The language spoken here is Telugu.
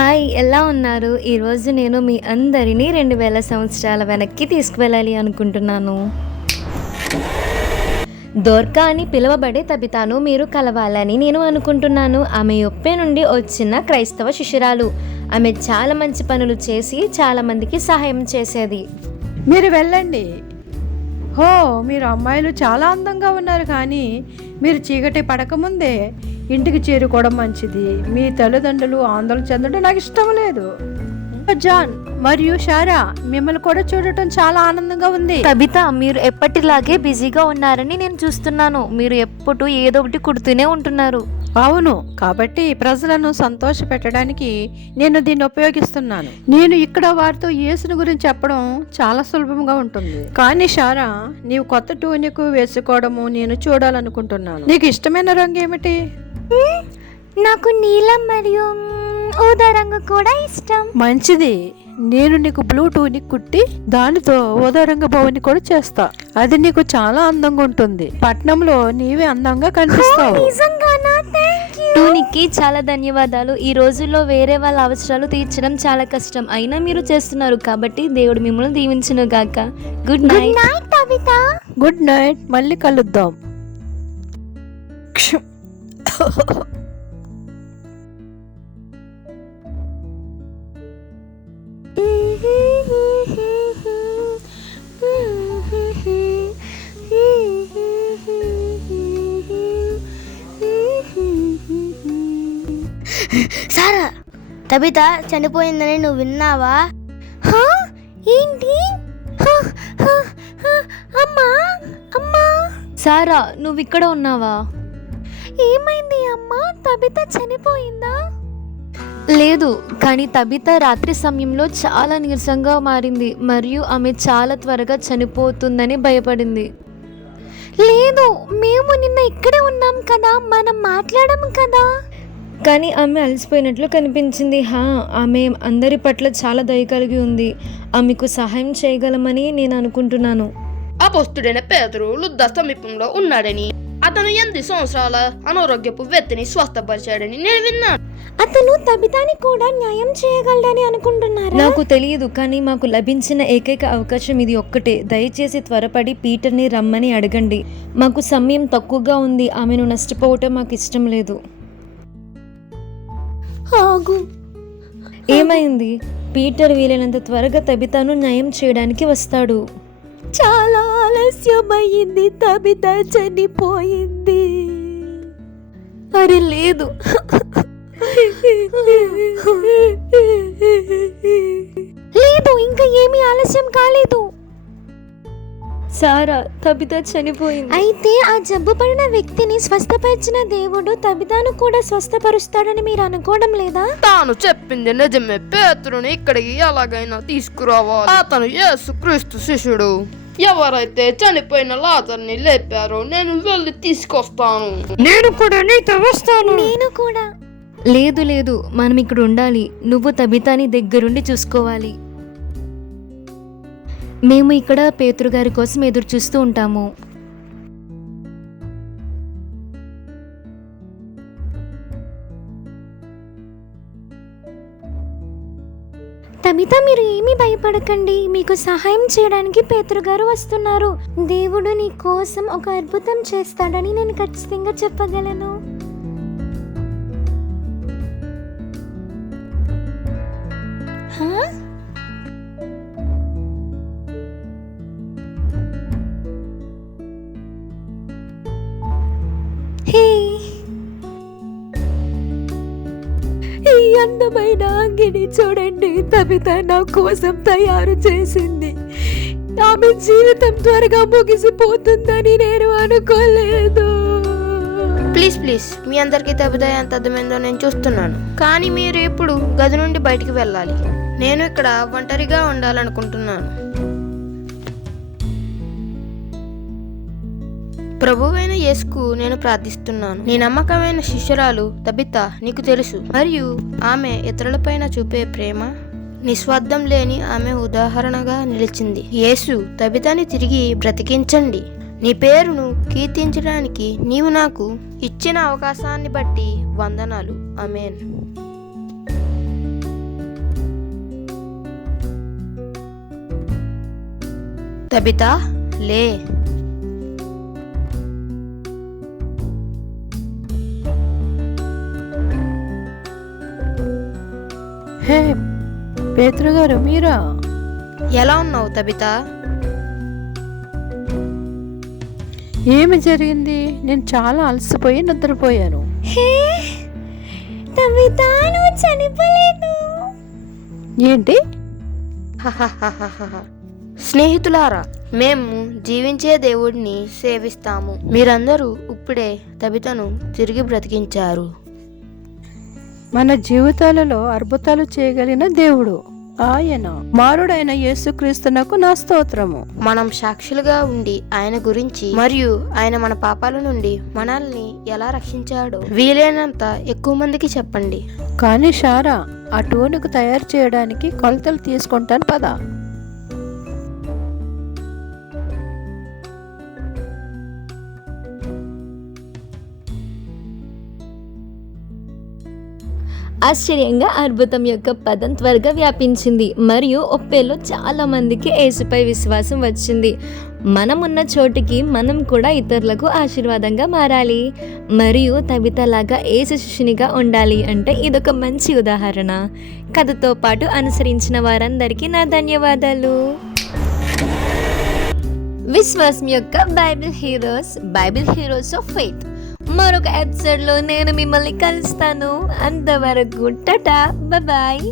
హాయ్, ఎలా ఉన్నారు? ఈరోజు నేను మీ అందరినీ 2000 సంవత్సరాల వెనక్కి తీసుకువెళ్ళాలి అనుకుంటున్నాను. దోర్కా అని పిలువబడే తబితాను మీరు కలవాలని నేను అనుకుంటున్నాను. ఆమె యొప్పే నుండి వచ్చిన క్రైస్తవ శిష్యురాలు. ఆమె చాలా మంచి పనులు చేసి చాలా మందికి సహాయం చేసేది. మీరు వెళ్ళండి. మీరు అమ్మాయిలు చాలా అందంగా ఉన్నారు, కానీ మీరు చీకటి పడకముందే ఇంటికి చేరుకోవడం మంచిది. మీ తల్లిదండ్రులు ఆందోళన చెందడం నాకు ఇష్టం లేదు. జాన్ మరియు షారా, మిమ్మల్ని కూడా చూడటం చాలా ఆనందంగా ఉంది. తబిత, మీరు ఎప్పటిలాగే బిజీగా ఉన్నారని నేను చూస్తున్నాను. మీరు ఎప్పుడు ఏదో ఒకటి కుడుతూనే ఉంటున్నారు. అవును, కాబట్టి ప్రజలను సంతోష పెట్టడానికి నేను దీన్ని ఉపయోగిస్తున్నాను. నేను ఇక్కడ వారితో యేసుని గురించి చెప్పడం చాలా సులభంగా ఉంటుంది. కానీ షారా, నీవు కొత్త టూనిక్ వేసుకోవడము నేను చూడాలనుకుంటున్నాను. నీకు ఇష్టమైన రంగు ఏమిటి? నాకు నీలం మరియు ఊదా రంగు కూడా ఇష్టం. మంచిది, నేను నీకు బ్లూ టూనిక్ కుట్టి దానితో ఊదా రంగు బౌని కూడా చేస్తా. అది నీకు చాలా అందంగా ఉంటుంది. పట్నంలో నీవే అందంగా కనిపిస్తావు. టూనిక్ కి చాలా ధన్యవాదాలు. ఈ రోజుల్లో వేరే వాళ్ళ అవసరాలు తీర్చడం చాలా కష్టం, అయినా మీరు చేస్తున్నారు, కాబట్టి దేవుడు మిమ్మల్ని దీవించును గాక. గుడ్ నైట్ కవిత. గుడ్ నైట్, మళ్ళీ కలుద్దాం. సారా, తబిత చనిపోయిందని నువ్వు విన్నావా? ఏంటి? అమ్మా అమ్మా. సారా, నువ్వు ఇక్కడ ఉన్నావా? ఏమైంది అమ్మా? తబిత చనిపోయిందా? లేదు, కానీ తబిత రాత్రి సమయంలో చాలా నీరసంగా మారింది మరియు ఆమె చాలా త్వరగా చనిపోతుందని భయపడింది. లేదు, మేము నిన్న ఇక్కడే ఉన్నాం కదా, మనం మాట్లాడము కదా. కానీ ఆమె అలసిపోయినట్లు కనిపించింది. ఆమె అందరి పట్ల చాలా దయ కలిగి ఉంది. ఆమెకు సహాయం చేయగలమని నేను అనుకుంటున్నాను. అపోస్తుడైన పేతురు లుద్ద సమీపంలో ఉన్నాడని, అతను 8 సంవత్సరాల అనారోగ్యపు వ్యక్తిని స్వస్థపరిచాడని నేను విన్నాను. అతను తబితాని కూడా న్యాయం చేయగలడని అనుకుంటున్నారా? నాకు తెలియదు, కానీ మాకు లభించిన ఏకైక అవకాశం ఇది ఒక్కటే. దయచేసి త్వరపడి పీటర్ని రమ్మని అడగండి. మాకు సమయం తక్కువగా ఉంది. ఆమెను నష్టపోవటం మాకు ఇష్టం లేదు. ఆగు. ఏమైంది? పీటర్ వీలైనంత త్వరగా తబితాను న్యాయం చేయడానికి వస్తాడు. చాలా ఆలస్యమైంది, తబిత చనిపోయింది. అరే లేదు, లేదు, ఇంకా ఏమీ ఆలస్యం కాలేదు. సారా, తబిత చనిపోయింది. అయితే ఆ జబ్బు పడిన వ్యక్తిని స్వస్థపరిచిన దేవుడు తబితాను కూడా స్వస్థపరుస్తాడని మీరు అనుకోవడం లేదా? తాను చెప్పింది నిజమే. పేతురుని ఇక్కడికి ఎలాగైనా తీసుకురావాలి. అతను యేసుక్రీస్తు శిష్యుడు. ఎవరైతే చనిపోయిన లాజర్ని లేపారో నేను వెళ్ళి తీసుకొస్తాను. నేను కూడా నీతో వస్తాను. నేను కూడా. లేదు లేదు, మనం ఇక్కడ ఉండాలి. నువ్వు తబితాని దగ్గరుండి చూసుకోవాలి. మేము ఇక్కడ పేతురు గారి కోసం ఎదురు చూస్తూ ఉంటాము. తబిత, మీరు ఏమీ భయపడకండి. మీకు సహాయం చేయడానికి పేతురు గారు వస్తున్నారు. దేవుడు నీ కోసం ఒక అద్భుతం చేస్తాడని నేను ఖచ్చితంగా చెప్పగలను. ఈ అందమైన అంగిని చూడండి, తబిత నా కోసం తయారు చేసింది. ఆమె జీవితం త్వరగా ముగిసిపోతుందని నేను అనుకోలేదు. ప్లీజ్, మీ అందరికీ తబిత ఎంత అర్థమైందో నేను చూస్తున్నాను. కానీ మీరు ఇప్పుడు గది నుండి బయటికి వెళ్ళాలి. నేను ఇక్కడ ఒంటరిగా ఉండాలనుకుంటున్నాను. ప్రభువైన యేసుకు నేను ప్రార్థిస్తున్నాను. నీ నమ్మకమైన శిష్యురాలు తబిత నీకు తెలుసు, మరియు ఆమె ఇతరులపైన చూపే ప్రేమ, నిస్వార్థం లేని ఆమె ఉదాహరణగా నిలిచింది. యేసు, తబితని తిరిగి బ్రతికించండి. నీ పేరును కీర్తించడానికి నీవు నాకు ఇచ్చిన అవకాశాన్ని బట్టి వందనాలు. ఆమేన్. తబితా లే. హే పేతురు గారు మీరా? ఎలా ఉన్నావు తబితా? ఏమి జరిగింది? నేను చాలా అలసిపోయి నిద్రపోయాను. హే తబితా, నువ్వు చనిపోలేదు. ఏంటి? స్నేహితులారా, మేము జీవించే దేవుడిని సేవిస్తాము. మీరందరూ ఇప్పుడే తబితను తిరిగి బ్రతికించారు. మన జీవితాలలో అద్భుతాలు చేయగలిగిన దేవుడు ఆయన, మారుడైన యేసుక్రీస్తునకు నా స్తోత్రము. మనం సాక్షులుగా ఉండి ఆయన గురించి మరియు ఆయన మన పాపాల నుండి మనల్ని ఎలా రక్షించాడో వీలైనంత ఎక్కువ మందికి చెప్పండి. కానీ షారా, ఆ టోనుకు తయారు చేయడానికి కొలతలు తీసుకుంటాను పదా. ఆశ్చర్యంగా అద్భుతం యొక్క పదం త్వరగా వ్యాపించింది మరియు ఒప్పేలో చాలా మందికి యేసుపై విశ్వాసం వచ్చింది. మనమున్న చోటికి మనం కూడా ఇతరులకు ఆశీర్వాదంగా మారాలి మరియు తబితలాగా యేసు శిష్యునిగా ఉండాలి అంటే ఇదొక మంచి ఉదాహరణ. కథతో పాటు అనుసరించిన వారందరికీ నా ధన్యవాదాలు. విశ్వాసం యొక్క బైబిల్ హీరోస్ ఆఫ్ ఫెయిత్ మరొక ఎపిసోడ్లో నేను మిమ్మల్ని కలుస్తాను. అంతవరకు టాటా, బాయ్.